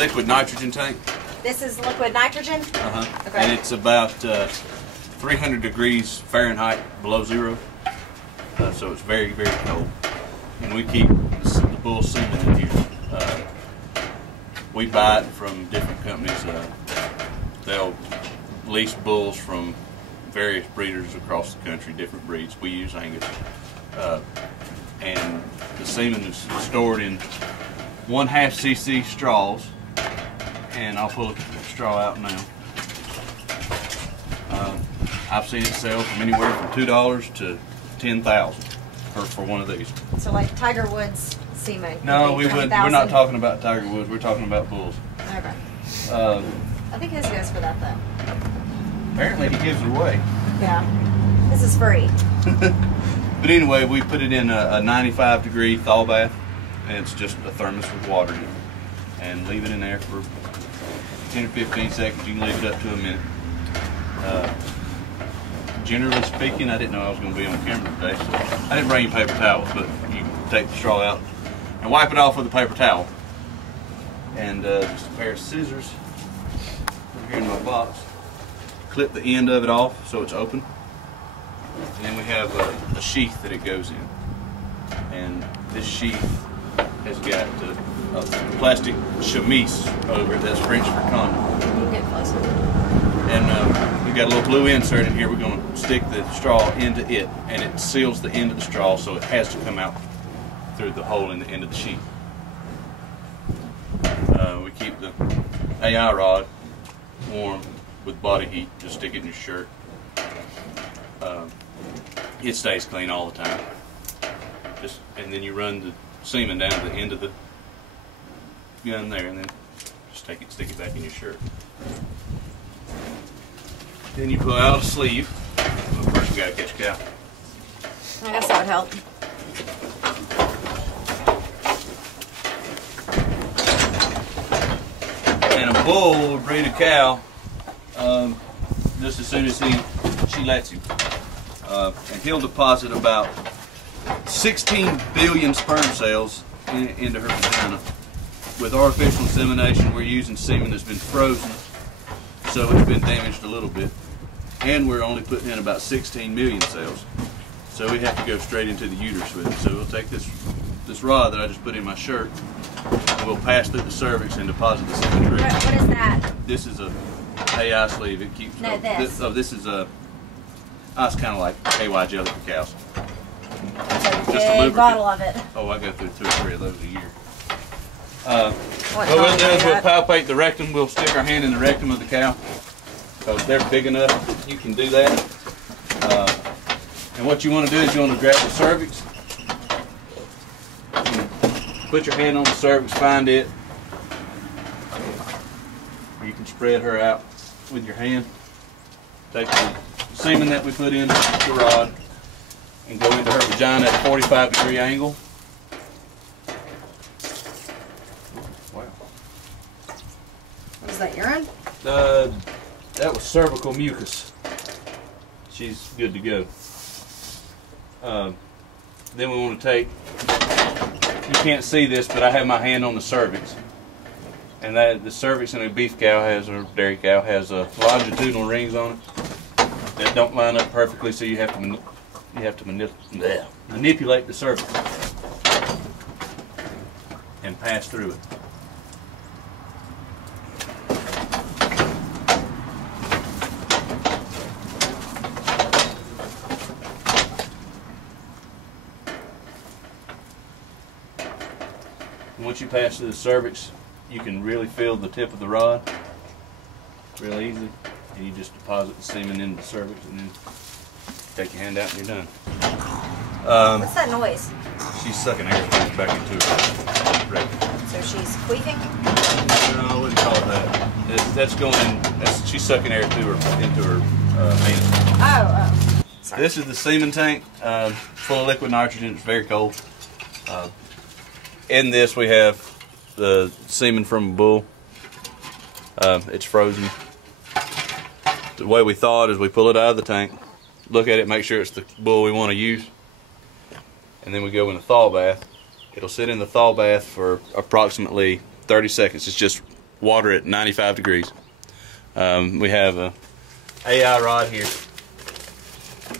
Liquid nitrogen tank. This is liquid nitrogen? Okay. Okay. And it's about 300 degrees Fahrenheit below zero. So it's very, very cold. And we keep the bull semen in here. We buy it from different companies. They'll lease bulls from various breeders across the country, different breeds. We use Angus. And the semen is stored in 1/2 cc straws. And I'll pull a straw out now. I've seen it sell from anywhere from $2 to $10,000 for one of these. So like Tiger Woods semen? No, we're not talking about Tiger Woods. We're talking about bulls. Okay. I think his goes for that though. Apparently he gives it away. Yeah. This is free. But anyway, we put it in a 95-degree thaw bath, and it's just a thermos with water in it. And leave it in there for 10 or 15 seconds. You can leave it up to a minute. Generally speaking, I didn't know I was going to be on camera today, so I didn't bring you paper towels, but you take the straw out and wipe it off with a paper towel. And just a pair of scissors over here in my box. Clip the end of it off so it's open. And then we have a sheath that it goes in. And this sheath has got a plastic chemise over it that's French for condom. You can get closer. And we've got a little blue insert in here. We're going to stick the straw into it, and it seals the end of the straw, so it has to come out through the hole in the end of the sheath. We keep the AI rod warm with body heat. Just stick it in your shirt. It stays clean all the time. And then you run the semen down to the end of the gun there, and then just take it, stick it back in your shirt. Then you pull out a sleeve. Well, first we gotta catch a cow. I guess that would help. And a bull will breed a cow just as soon as she lets him. And he'll deposit about 16 billion sperm cells into her vagina. With artificial insemination, we're using semen that's been frozen, so it's been damaged a little bit. And we're only putting in about 16 million cells. So we have to go straight into the uterus with it. So we'll take this rod that I just put in my shirt, and we'll pass through the cervix and deposit the semen directly. What is that? This is a AI sleeve. It keeps. No, this. This is a. It's kind of like KY jelly for cows. It's a big bottle of it. Oh, I go through 2 or 3 of those a year. What we'll do is we'll palpate the rectum. We'll stick our hand in the rectum of the cow because they're big enough. You can do that. And what you want to do is you want to grab the cervix. Put your hand on the cervix, find it. You can spread her out with your hand. Take the semen that we put in the rod and go into her vagina at a 45-degree angle. Wow. Was that urine? That was cervical mucus. She's good to go. Then we want to take, you can't see this, but I have my hand on the cervix. And the cervix in a beef cow or dairy cow has longitudinal rings on it that don't line up perfectly, so you have to manipulate the cervix and pass through it. Once you pass through the cervix, you can really feel the tip of the rod real easy, and you just deposit the semen into the cervix and then take your hand out and you're done. What's that noise? She's sucking air back into her rectum. So she's queefing? No, I wouldn't call it that. She's sucking air into her penis. Oh. Sorry. This is the semen tank, full of liquid nitrogen. It's very cold. In this we have the semen from a bull. It's frozen. The way we thaw it is we pull it out of the tank, look at it, make sure it's the bull we want to use, and then we go in a thaw bath. It'll sit in the thaw bath for approximately 30 seconds. It's just water at 95 degrees. We have a AI rod here.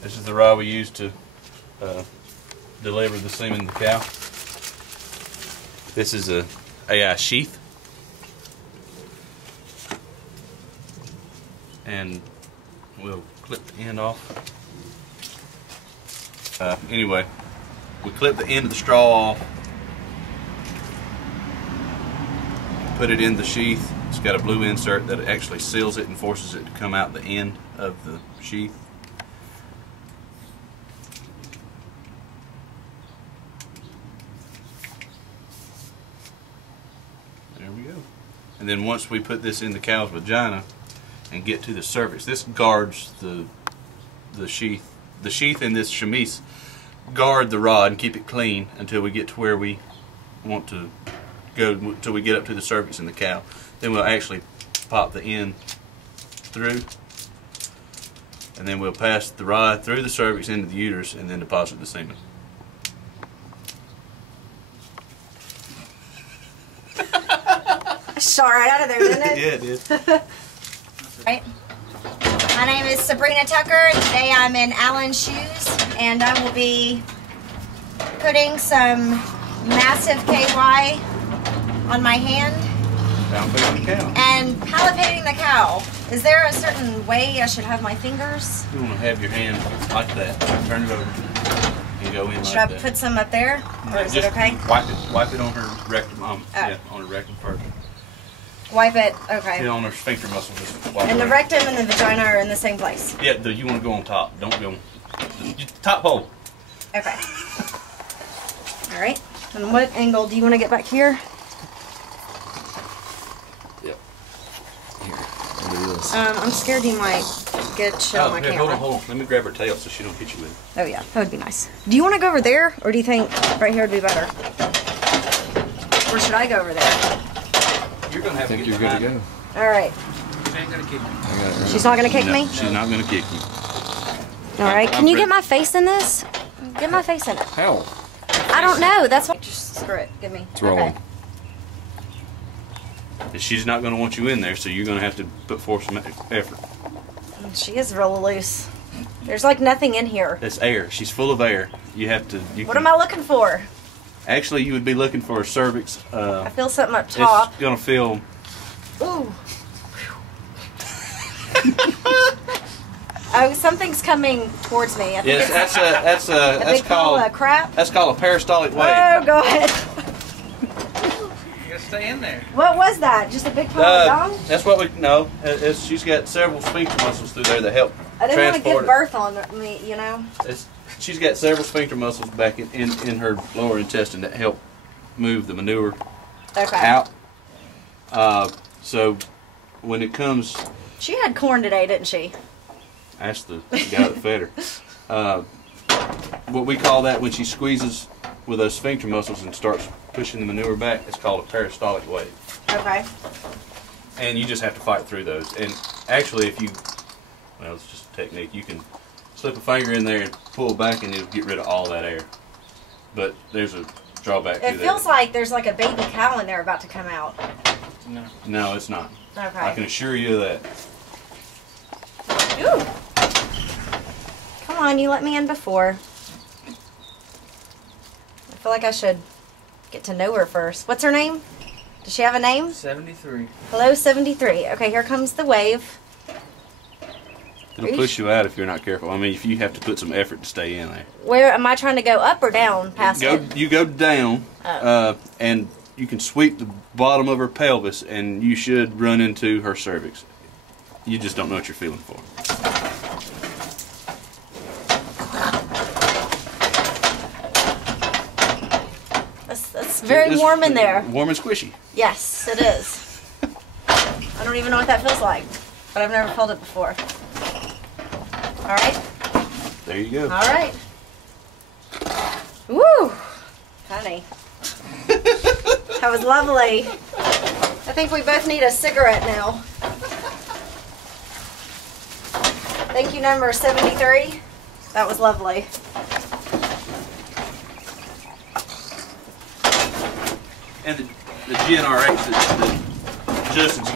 This is the rod we use to deliver the semen to the cow. This is a AI sheath. And we'll clip the end off. Anyway, we clip the end of the straw off, put it in the sheath. It's got a blue insert that actually seals it and forces it to come out the end of the sheath. There we go. And then once we put this in the cow's vagina and get to the cervix, this guards the sheath. The sheath and this chemise guard the rod and keep it clean until we get to where we want to go, until we get up to the cervix in the cow. Then we'll actually pop the end through, and then we'll pass the rod through the cervix into the uterus and then deposit the semen. Shot right out of there, didn't it? Yeah, it did. Right. My name is Sabrina Tucker. Today I'm in Alan's shoes, and I will be putting some massive KY on my hand and palpating the cow. Is there a certain way I should have my fingers? You want to have your hand like that. Turn it over and go in Should like I that. put some up there, or is it okay? Wipe it on her rectum. Yeah, on her rectum first. Wipe it. Okay. Hit on her sphincter muscle. Just wipe And it the around. rectum and the vagina are in the same place. Yeah, you want to go on top. Don't go top hole. Okay. All right. And what angle do you want to get back here? Yep. Here, I'll do this. I'm scared you might get shit on my here, camera. hold on. Let me grab her tail so she don't hit you with it. Oh yeah, that would be nice. Do you want to go over there, or do you think right here would be better? Or should I go over there? You're gonna have I think to you're get good to go. All right. She ain't gonna kick you. I got it right. She's not gonna kick No, me. she's not gonna kick you. All right. I'm Can you ready. get my face in this? Get my face in it. How? I don't know. That's what. Just screw it. Give me. It's rolling. And she's not gonna want you in there, so you're gonna have to put forth some effort. She is real loose. There's like nothing in here. That's air. She's full of air. You have to. What am I looking for? Actually, you would be looking for a cervix. I feel something up top. It's gonna feel. Ooh. Oh, something's coming towards me. I think Yes, it's that's a that's big pile called of crap. that's called a peristaltic wave. Oh, go ahead. You gotta stay in there. What was that? Just a big pile of dung? That's what we know. She's got several sphincter muscles through there that help I didn't want to transport give birth on me, you know. She's got several sphincter muscles back in her lower intestine that help move the manure Okay. out. So when it comes, She had corn today, didn't she? ask the guy that fed her. What we call that when she squeezes with those sphincter muscles and starts pushing the manure back, it's called a peristaltic wave. Okay. And you just have to fight through those. And actually, if you, well, it's just a technique. You can slip a finger in there and pull back, and it'll get rid of all that air. But there's a drawback to It feels like there's like a baby cow in there about to come out. No. No, it's not. Okay. I can assure you of that. Ooh. Come on, you let me in before. I feel like I should get to know her first. What's her name? Does she have a name? 73. Hello, 73. Okay, here comes the wave. It'll push you out if you're not careful. I mean, if you have to put some effort to stay in there. Where am I trying to go? Up or down past it? You go down, Oh. and you can sweep the bottom of her pelvis, and you should run into her cervix. You just don't know what you're feeling for. That's very warm in there. Warm and squishy. Yes, it is. I don't even know what that feels like, but I've never felt it before. All right. There you go. All right. Woo! Honey. That was lovely. I think we both need a cigarette now. Thank you, number 73. That was lovely. And the GnRH that resistance